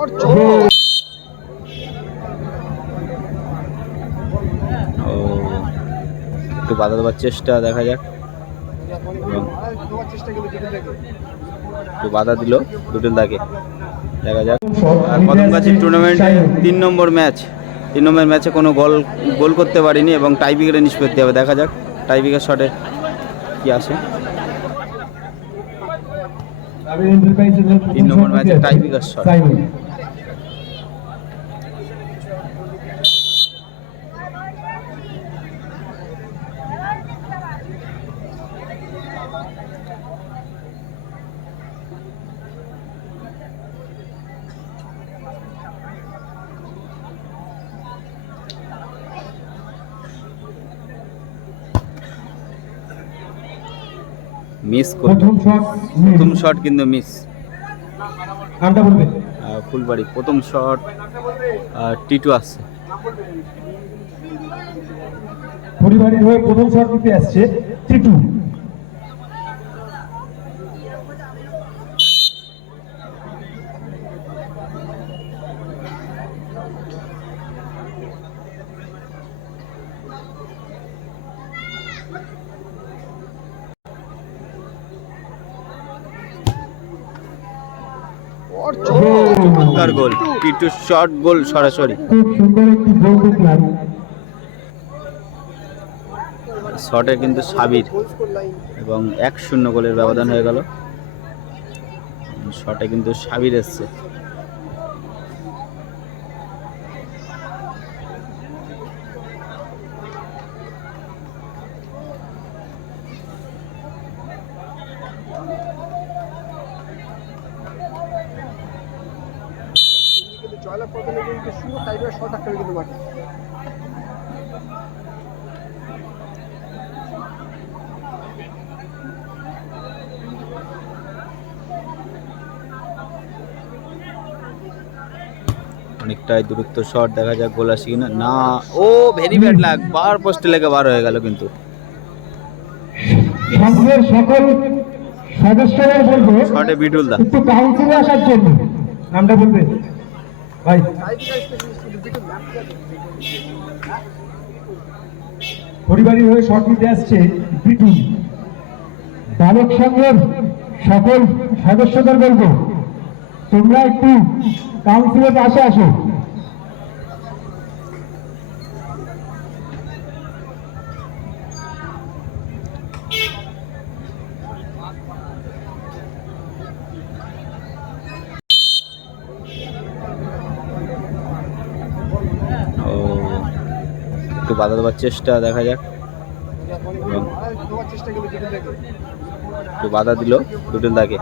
ও, একটু বাধা দেওয়ার চেষ্টা দেখা যাক। একটু বাধা দিল দুটোর দাগে, দেখা যাক। আর কদমগাছির টুর্নামেন্টে তিন নম্বর ম্যাচ তিন নম্বর ম্যাচে কোনো গোল গোল করতে পারিনি এবং টাইব্রেকারে নিষ্পত্তি হবে, দেখা যাক টাইব্রেকার শটে কি আসে। তিন নম্বর ম্যাচে টাইব্রেকার শট মিস করল প্রথম শট প্রথম শট কিন্তু মিস ফুলবাড়ি প্রথম শট টিটু আসছে। পরিবারের হয়ে প্রথম শট দিতে আসছে টিটু। চমৎকার গোল। পিটু শট গোল সরাসরি। শটে কিন্তু সাবির এবং এক শূন্য গোলের ব্যবধান হয়ে গেল। শটে কিন্তু সাবির এসছে। অনেকটাই দূরত্ব শট দেখা যাক গোল আসে কিনা। না ও ভেরি ব্যাড লাগ বার পোস্টে লেগে বার হয়ে গেল কিন্তু। সংঘের সকল সদস্যরা বলব শটে বিটুল দা একটু কাউন্সিলে আসার জন্য। নামটা বলবে? ভাই। পরিবারের হয়ে শট নিতে আসছে পিটুন বালক সংঘের সকল সদস্যদের বলব, তোমরা একটু কাউন্সিলের পাশে আসো। একটু বাধা দেওয়ার চেষ্টা দেখা যাক। একটু বাধা দিল বিটুলদাকে।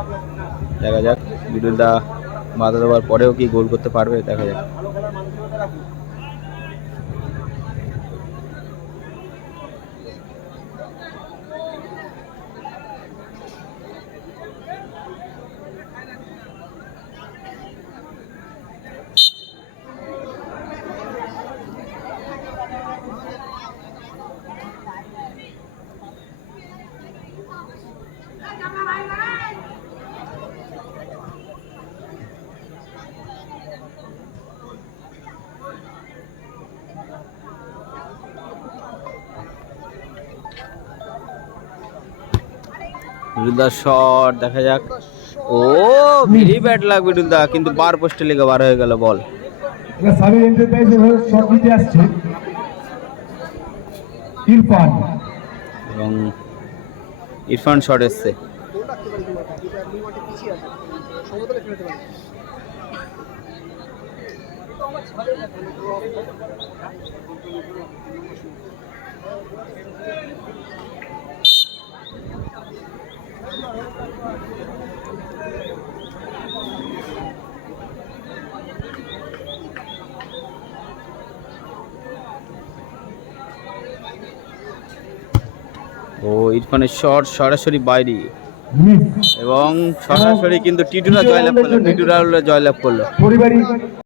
দেখা যাক বিটুল দা বাধা দেওয়ার পরেও কি গোল করতে পারবে, দেখা যাক। দা শট দেখা যাক। ও ভেরি ব্যাড লাগ বিটুল কিন্তু বার পোস্টে লেগে বার হয়ে গেল বল। সাবির এন্টারপ্রাইজের শট নিতে আসছে। ইরফান। এবং ইরফান শট এসছে। সমতলে ও ইরফানের শট সরাসরি বাইরে। এবং সরাসরি কিন্তু টিটুরা জয়লাভ করল টিটুরা জয়লাভ করল।